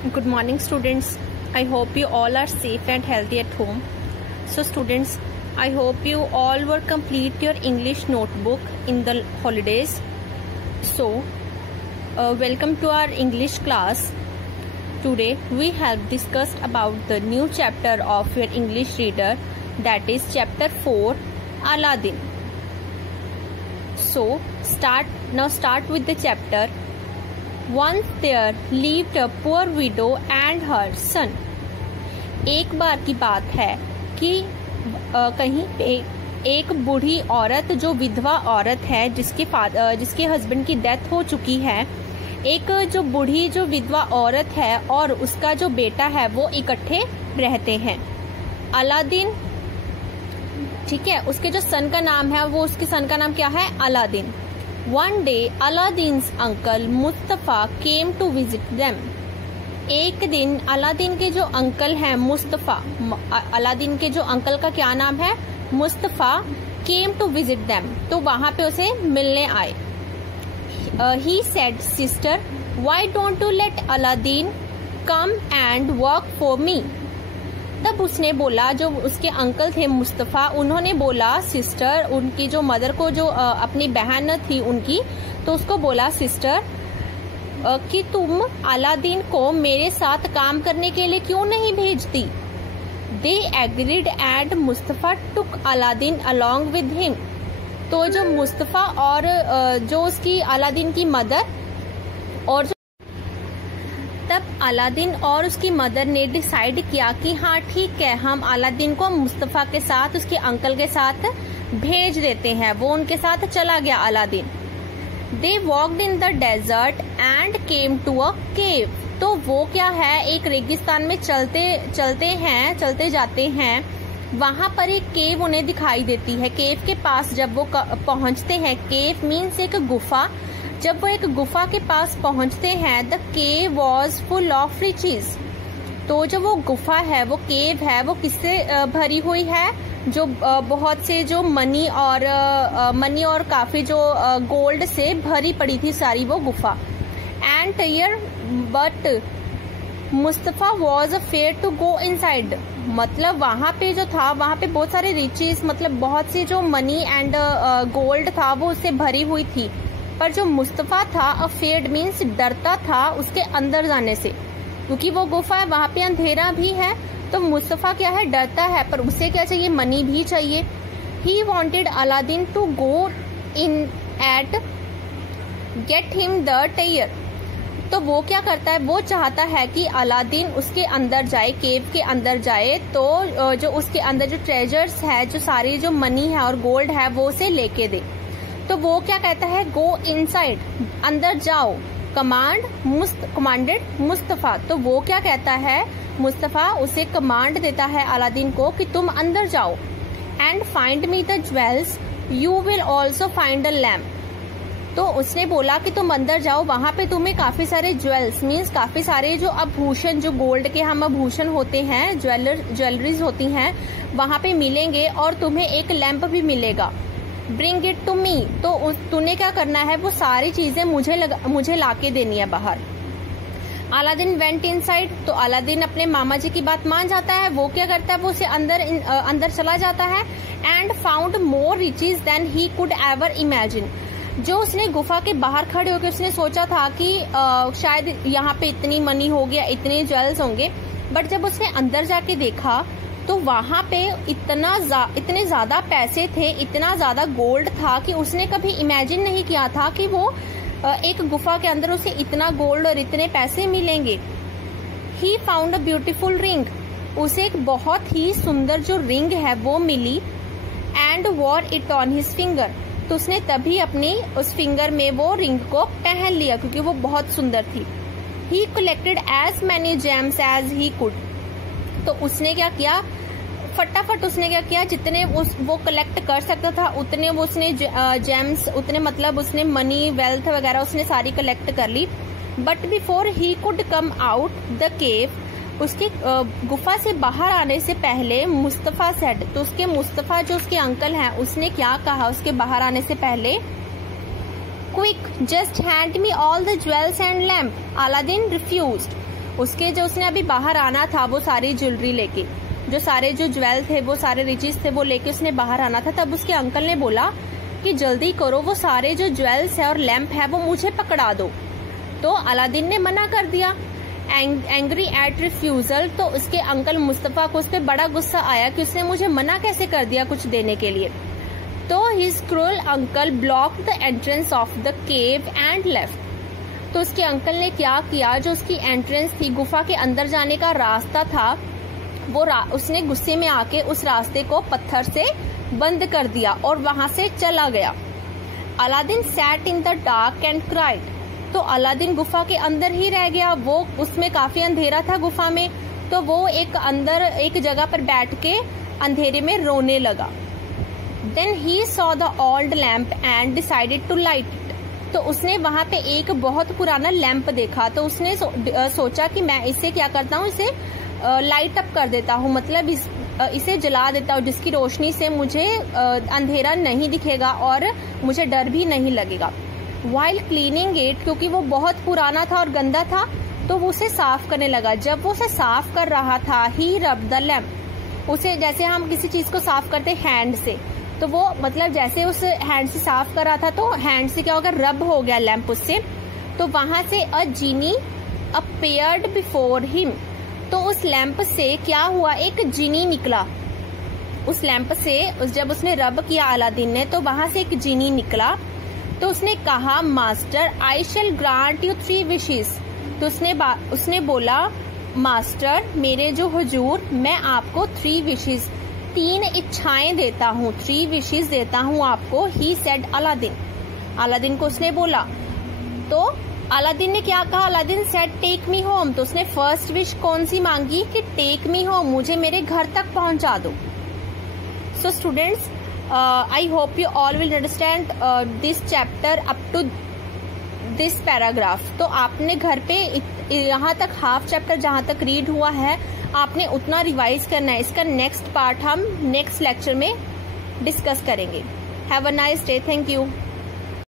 Good morning, students. I hope you all are safe and healthy at home. So students, I hope you all will complete your English notebook in the holidays. So welcome to our English class. Today we have discussed about the new chapter of your English reader, that is chapter 4, Aladdin. So start with the chapter. Once there lived a poor widow and her son. एक बार की बात है कि कहीं पे एक बूढ़ी औरत जो विधवा औरत है जिसके हस्बैंड की डेथ हो चुकी है, एक जो बूढ़ी जो विधवा औरत है और उसका जो बेटा है वो इकट्ठे रहते हैं। अलादीन, ठीक है, उसके जो सन का नाम है वो उसके सन का नाम क्या है? Aladdin. One day, Aladdin's uncle Mustafa came to visit them. एक दिन अलादीन के जो अंकल हैं मुस्तफा, अलादीन के जो अंकल का क्या नाम है? Mustafa. came to visit them, तो वहां पे उसे मिलने आए। He said, sister, why don't you let Aladdin come and work for me? तब उसने बोला, जो उसके अंकल थे मुस्तफा, उन्होंने बोला सिस्टर, उनकी जो मदर को, जो अपनी बहन थी उनकी, तो उसको बोला सिस्टर कि तुम अलादीन को मेरे साथ काम करने के लिए क्यों नहीं भेजती? They agreed and Mustafa took Aladdin along with him. तो जो मुस्तफा और जो उसकी अलादीन की मदर और तब अलादीन और उसकी मदर ने डिसाइड किया कि हाँ ठीक है, हम अलादीन को मुस्तफा के साथ, उसके अंकल के साथ भेज देते हैं। वो उनके साथ चला गया Aladdin. They walked in the desert and came to a cave. तो वो क्या है, एक रेगिस्तान में चलते जाते हैं। वहां पर एक केव उन्हें दिखाई देती है। केव के पास जब वो पहुंचते हैं, केव मीन्स एक गुफा, जब वो एक गुफा के पास पहुंचते हैं, the cave was full of riches. तो जो वो गुफा है, वो केव है, वो किससे भरी हुई है? जो बहुत से जो मनी और काफी जो गोल्ड से भरी पड़ी थी सारी वो गुफा। And tear but Mustafa was afraid to go inside. मतलब वहां पे जो था, वहां पे बहुत सारे रिचेज, मतलब बहुत सी जो मनी एंड गोल्ड था वो उससे भरी हुई थी। पर जो मुस्तफा था, अफेयर्ड मीन्स डरता था उसके अंदर जाने से, क्योंकि वो गुफा है, वहां पे अंधेरा भी है। तो मुस्तफा क्या है, डरता है, पर उसे क्या चाहिए? मनी भी चाहिए। He wanted Aladdin to go in at get him the tear. तो वो क्या करता है, वो चाहता है कि अलादीन उसके अंदर जाए, केव के अंदर जाए, तो जो उसके अंदर जो ट्रेजर्स है, जो सारी जो मनी है और गोल्ड है, वो उसे लेके दे। तो वो क्या कहता है, गो इनसाइड, अंदर जाओ। कमांडेड मुस्तफा। तो वो क्या कहता है, मुस्तफा उसे कमांड देता है अलादीन को कि तुम अंदर जाओ। And find me the jewels, you will also find a lamp. तो उसने बोला कि तुम अंदर जाओ, वहां पे तुम्हें काफी सारे ज्वेल्स मीन्स काफी सारे जो आभूषण, जो गोल्ड के हम आभूषण होते हैं, ज्वेलरीज होती हैं, वहां पे मिलेंगे और तुम्हें एक लैंप भी मिलेगा। Bring it to me. तो तूने क्या करना है, वो सारी चीजें मुझे लाके देनी है बाहर। Aladdin went inside. तो अलादीन अपने मामा जी की बात मान जाता है। वो क्या करता है, वो उसे अंदर चला जाता है। And found more riches than he could ever imagine. जो उसने गुफा के बाहर खड़े होकर उसने सोचा था कि शायद यहाँ पे इतनी मनी हो गया, इतने ज्वेल्स होंगे, बट जब उसने अंदर जाके देखा तो वहां पे इतने ज्यादा पैसे थे, इतना ज्यादा गोल्ड था कि उसने कभी इमेजिन नहीं किया था कि वो एक गुफा के अंदर उसे इतना गोल्ड और इतने पैसे मिलेंगे। He found a beautiful ring. उसे एक बहुत ही सुंदर जो रिंग है वो मिली। And wore it on his finger. तो उसने तभी अपनी उस फिंगर में वो रिंग को पहन लिया, क्योंकि वो बहुत सुंदर थी। He collected as many gems as he could. तो उसने क्या किया, फटाफट उसने क्या किया, जितने वो कलेक्ट कर सकता था उतने वो उसने जेम्स, उतने मतलब उसने मनी, वेल्थ वगैरह उसने सारी कलेक्ट कर ली। But before he could come out the cave, उसके गुफा से बाहर आने से पहले मुस्तफा सेड। तो उसके मुस्तफा जो उसके अंकल हैं, उसने क्या कहा उसके बाहर आने से पहले, quick just hand me all the jewels and lamp. Aladdin refused. उसके जो उसने अभी बाहर आना था वो सारी ज्वेलरी लेके, जो सारे जो ज्वेल थे वो सारे रिचेस थे वो लेके उसने बाहर आना था। तब उसके अंकल ने बोला कि जल्दी करो, वो सारे जो ज्वेल्स है और लैंप है वो मुझे पकड़ा दो। तो अलादीन ने मना कर दिया, एंग्री एट रिफ्यूजल। तो उसके अंकल मुस्तफा को उस पर बड़ा गुस्सा आया कि उसने मुझे मना कैसे कर दिया कुछ देने के लिए। तो his cruel uncle block the entrance of the cave and left. तो उसके अंकल ने क्या किया, जो उसकी एंट्रेंस थी, गुफा के अंदर जाने का रास्ता था, वो उसने गुस्से में आके उस रास्ते को पत्थर से बंद कर दिया और वहां से चला गया। Aladdin sat in the dark and cried. तो अलादीन गुफा के अंदर ही रह गया, वो उसमें काफी अंधेरा था गुफा में, तो वो एक जगह पर बैठ के अंधेरे में रोने लगा। Then he saw the old lamp and decided to light it. तो उसने वहां पे एक बहुत पुराना लैंप देखा, तो उसने सोचा कि मैं इसे क्या करता हूँ, इसे लाइट अप कर देता हूँ, मतलब इसे जला देता हूँ, जिसकी रोशनी से मुझे अंधेरा नहीं दिखेगा और मुझे डर भी नहीं लगेगा। वाइल क्लीनिंग इट, क्योंकि वो बहुत पुराना था और गंदा था, तो वो उसे साफ करने लगा। जब वो उसे साफ कर रहा था, ही रब द लैम्प, उसे जैसे हम किसी चीज को साफ करते हैंड से, तो वो मतलब जैसे उस हैंड से साफ कर रहा था, तो हैंड से क्या होगा, रब हो गया लैंप उससे। तो वहां से अ जीनी अपीयर्ड बिफोर हिम। तो उस लैंप से क्या हुआ, एक जीनी निकला। उस लैंप से जब उसने रब किया अलादीन ने, तो वहां से एक जीनी निकला। तो उसने कहा, master I shall grant you 3 wishes. तो उसने बोला, मास्टर मेरे जो हुजूर, मैं आपको 3 विशेस, 3 इच्छाएं देता हूँ, 3 विशेस देता हूँ आपको। ही सेड अलादीन, अलादीन को उसने बोला। तो अलादीन ने क्या कहा, Aladdin said take me home. तो उसने फर्स्ट विश कौन सी मांगी कि टेक मी होम, मुझे मेरे घर तक पहुंचा दो। So students, I hope you all will understand this chapter up to this paragraph। तो आपने घर पे यहाँ तक हाफ चैप्टर जहाँ तक रीड हुआ है, आपने उतना रिवाइज करना है। इसका नेक्स्ट पार्ट हम नेक्स्ट लेक्चर में डिस्कस करेंगे। Have a nice day, thank you.